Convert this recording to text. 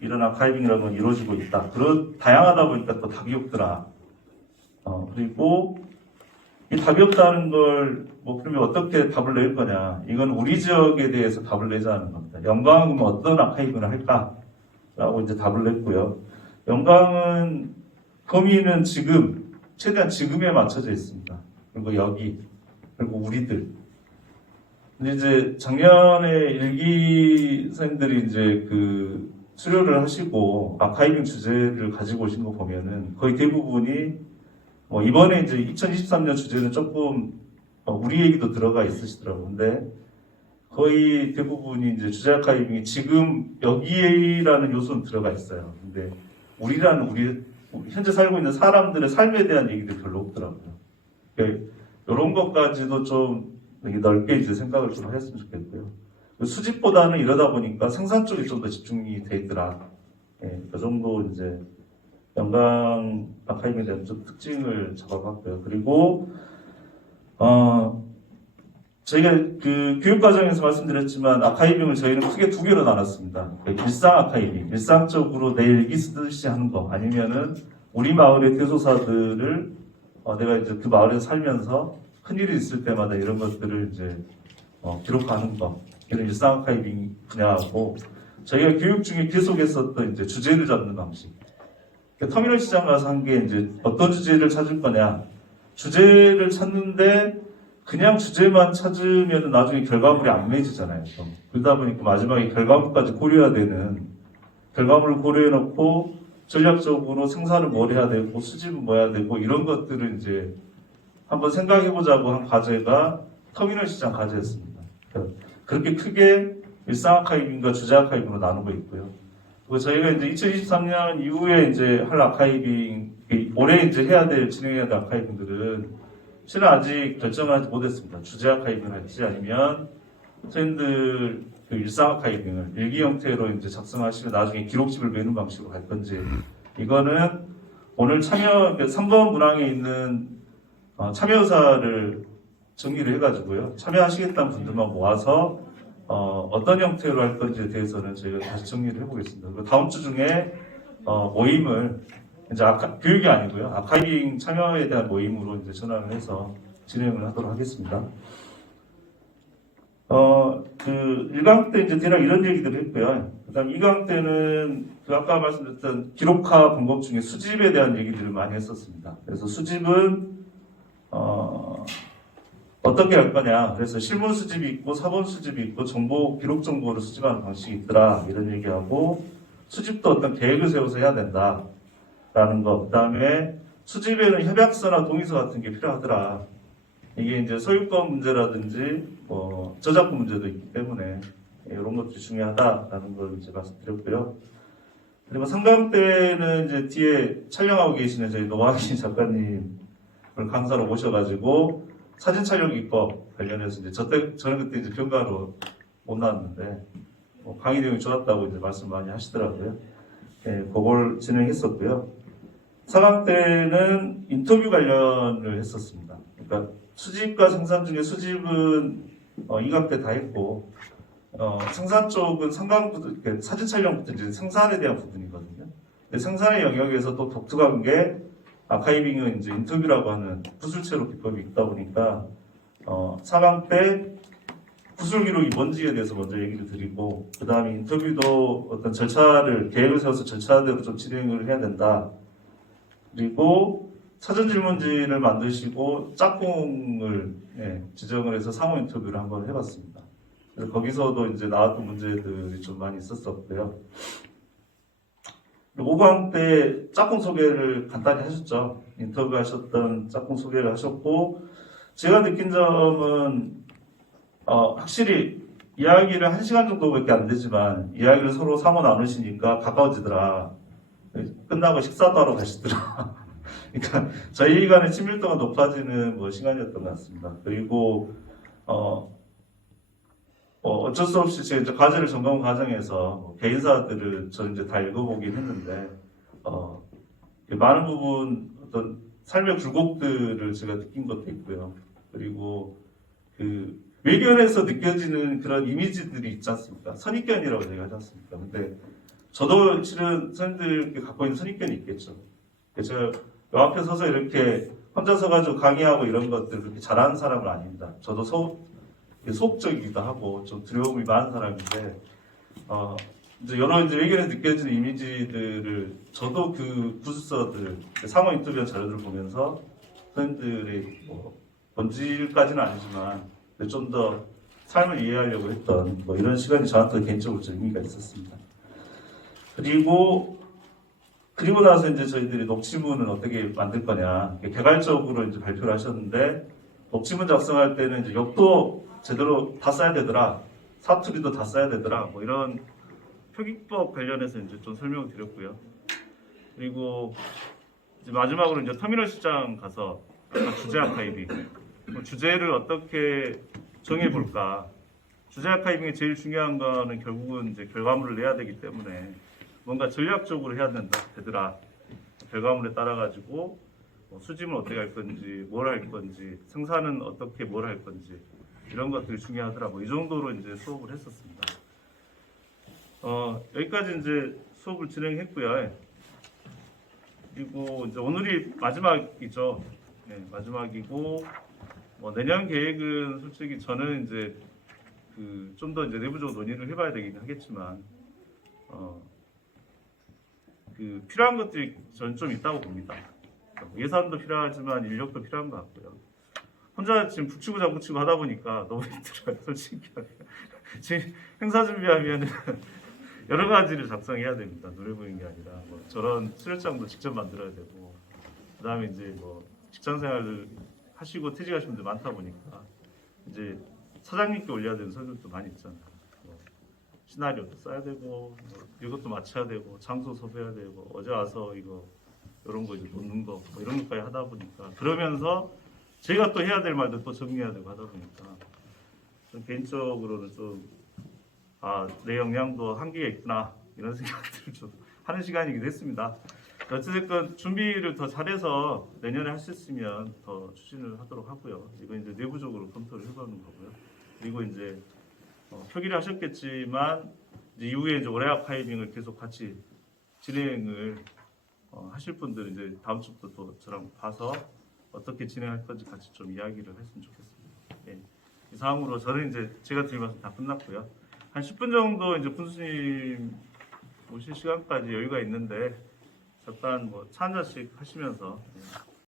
이런 아카이빙이라는 건 이루어지고 있다. 그런 다양하다 보니까 또 답이 없더라. 그리고 이 답이 없다는 걸 그러면 어떻게 답을 낼 거냐? 이건 우리 지역에 대해서 답을 내자는 겁니다. 영광은 어떤 아카이빙을 할까라고 이제 답을 냈고요. 영광은 범위는 지금 최대한 지금에 맞춰져 있습니다. 그리고 여기 그리고 우리들. 근데 이제 작년에 일기 선생님들이 이제 그 수료를 하시고 아카이빙 주제를 가지고 오신 거 보면은 거의 대부분이 이번에 이제 2023년 주제는 조금 우리 얘기도 들어가 있으시더라고요. 근데 거의 대부분이 이제 주제 아카이빙이 지금 여기라는 요소는 들어가 있어요. 근데 우리 현재 살고 있는 사람들의 삶에 대한 얘기도 별로 없더라고요. 그러니까 이런 것까지도 좀 넓게 이제 생각을 좀 했으면 좋겠고요. 수집보다는 이러다 보니까 생산 쪽에 좀 더 집중이 돼 있더라. 그 정도 이제 영광 아카이빙에 대한 좀 특징을 잡아봤고요. 그리고 저희가 그 교육과정에서 말씀드렸지만 아카이빙을 저희는 크게 두 개로 나눴습니다. 일상 아카이빙, 일상적으로 내 일기 쓰듯이 하는 거, 아니면은 우리 마을의 대소사들을 내가 이제 그 마을에서 살면서 큰일이 있을 때마다 이런 것들을 이제 기록하는 거, 이런 일상 아카이빙 분야하고 저희가 교육 중에 계속했었던 이제 주제를 잡는 방식. 터미널 시장 가서 한 게 이제 어떤 주제를 찾을 거냐. 주제를 찾는데 그냥 주제만 찾으면 나중에 결과물이 안 맺히잖아요. 그러다 보니까 마지막에 결과물까지 고려해야 되는, 결과물을 고려해놓고 전략적으로 생산을 뭘 해야 되고 수집은 뭐 해야 되고 이런 것들을 이제 한번 생각해보자고 한 과제가 터미널 시장 과제였습니다. 그렇게 크게 일상 아카이빙과 주제 아카이빙으로 나누고 있고요. 그리고 저희가 이제 2023년 이후에 이제 할 아카이빙, 올해 이제 해야 될, 진행해야 될 아카이빙들은 실은 아직 결정을 하지 못했습니다. 주제 아카이빙을 할지 아니면 선생님들 그 일상 아카이빙을 일기 형태로 이제 작성하시면 나중에 기록집을 매는 방식으로 갈 건지, 이거는 오늘 3번 문항에 있는 참여 의사를 정리를 해가지고요. 참여하시겠다는 분들만 모아서 어떤 형태로 할 건지에 대해서는 저희가 다시 정리를 해보겠습니다. 그리고 다음 주 중에 모임을 이제 교육이 아니고요. 아카이빙 참여에 대한 모임으로 이제 전환을 해서 진행을 하도록 하겠습니다. 그 1강 때 이제 대략 이런 얘기들을 했고요. 그 다음 2강 때는 그 아까 말씀드렸던 기록화 방법 중에 수집에 대한 얘기들을 많이 했었습니다. 그래서 수집은 어떻게 할 거냐. 그래서 실물 수집이 있고 사본 수집이 있고 정보, 기록 정보를 수집하는 방식이 있더라. 이런 얘기하고 수집도 어떤 계획을 세워서 해야 된다. 라는 거. 그 다음에 수집에는 협약서나 동의서 같은 게 필요하더라. 이게 이제 소유권 문제라든지 저작권 문제도 있기 때문에 이런 것도 중요하다라는 걸 이제 말씀드렸고요. 그리고 3강 때는 이제 뒤에 촬영하고 계시는 저희 노학인 작가님을 강사로 모셔가지고 사진 촬영 기법 관련해서 이제 저는 그때 이제 병가로 못 나왔는데 강의 내용이 좋았다고 이제 말씀 많이 하시더라고요. 그걸 진행했었고요. 4강 때는 인터뷰 관련을 했었습니다. 그러니까 수집과 생산 중에 수집은 2강 때 다 했고 생산 쪽은 3강부터 사진 촬영부터 이제 생산에 대한 부분이거든요. 근데 생산의 영역에서 또 독특한 게 아카이빙은 이제 인터뷰라고 하는 구술체로 기법이 있다 보니까 4강 때 구술 기록이 뭔지에 대해서 먼저 얘기를 드리고 그 다음에 인터뷰도 어떤 절차를 계획을 세워서 절차대로 좀 진행을 해야 된다. 그리고 사전 질문지를 만드시고 짝꿍을 지정을 해서 상호 인터뷰를 한번 해봤습니다. 그래서 거기서도 이제 나왔던 문제들이 좀 많이 있었었고요. 5강 때 짝꿍 소개를 간단히 하셨죠. 인터뷰 하셨던 짝꿍 소개를 하셨고 제가 느낀 점은 확실히 이야기를 1시간 정도밖에 안 되지만 이야기를 서로 상호 나누시니까 가까워지더라. 끝나고 식사도 하러 가시더라. 그러니까 저희 간의 친밀도가 높아지는 시간이었던 것 같습니다. 그리고 어쩔 수 없이 제 과제를 점검 과정에서 개인사들을 저는 이제 다 읽어보긴 했는데 많은 부분 어떤 삶의 굴곡들을 제가 느낀 것도 있고요. 그리고 그 외견에서 느껴지는 그런 이미지들이 있지 않습니까? 선입견이라고 얘기하지 않습니까? 근데 저도 실은 선생님들께 갖고 있는 선입견이 있겠죠. 제가 요 앞에 서서 이렇게 혼자 서가지고 강의하고 이런 것들 그렇게 잘하는 사람은 아닙니다. 저도 소극적이기도 하고 좀 두려움이 많은 사람인데, 이제 여러 이제 외견에 느껴지는 이미지들을 저도 그 구술서들, 상호 인터뷰한 자료들을 보면서 선생님들의 본질까지는 아니지만 좀 더 삶을 이해하려고 했던 이런 시간이 저한테 개인적으로 좀 의미가 있었습니다. 그리고 나서 이제 저희들이 녹취문을 어떻게 만들 거냐 개괄적으로 이제 발표를 하셨는데, 녹취문 작성할 때는 이제 역도 제대로 다 써야 되더라, 사투리도 다 써야 되더라, 이런 표기법 관련해서 이제 좀 설명을 드렸고요. 그리고 이제 마지막으로 이제 터미널 시장 가서 주제 아카이빙, 주제를 어떻게 정해볼까. 주제 아카이빙이 제일 중요한 거는 결국은 이제 결과물을 내야 되기 때문에 뭔가 전략적으로 해야 되더라. 결과물에 따라 가지고 수집은 어떻게 할 건지, 뭘 할 건지, 생산은 어떻게 뭘 할 건지, 이런 것들이 중요하더라. 이 정도로 이제 수업을 했었습니다. 여기까지 이제 수업을 진행했고요. 그리고 이제 오늘이 마지막이죠. 네, 마지막이고, 내년 계획은 솔직히 저는 이제 좀 더 이제 내부적으로 논의를 해봐야 되긴 하겠지만, 필요한 것들이 저는 좀 있다고 봅니다. 예산도 필요하지만 인력도 필요한 것 같고요. 혼자 지금 북치고 장구치고 하다 보니까 너무 힘들어요, 솔직히. 지금 행사 준비하면 여러 가지를 작성해야 됩니다. 노래 부르는 게 아니라 저런 수료장도 직접 만들어야 되고, 그다음에 이제 직장 생활을 하시고 퇴직하신 분들 많다 보니까 이제 사장님께 올려야 되는 서류도 많이 있잖아요. 시나리오도 써야 되고, 이것도 맞춰야 되고, 장소 섭외해야 되고, 어제 와서 이런 거 이제 놓는 거 이런 것까지 하다 보니까, 그러면서 제가 또 해야 될 말도 또 정리해야 되고 하다 보니까 좀 개인적으로는 좀 내 역량도 한계가 있구나, 이런 생각들을 좀 하는 시간이기도 했습니다. 어쨌든 준비를 더 잘해서 내년에 할 수 있으면 더 추진을 하도록 하고요. 이건 이제 내부적으로 검토를 해보는 거고요. 그리고 이제 표기를 하셨겠지만 이제 이후에 이제 올해 아카이빙을 계속 같이 진행을 하실 분들은 이제 다음 주부터 또 저랑 봐서 어떻게 진행할 건지 같이 좀 이야기를 했으면 좋겠습니다. 예. 이상으로 저는 이제 제가 드릴 말씀 다 끝났고요. 한 10분 정도 이제 군수님 오실 시간까지 여유가 있는데 잠깐 차 한 잔씩 하시면서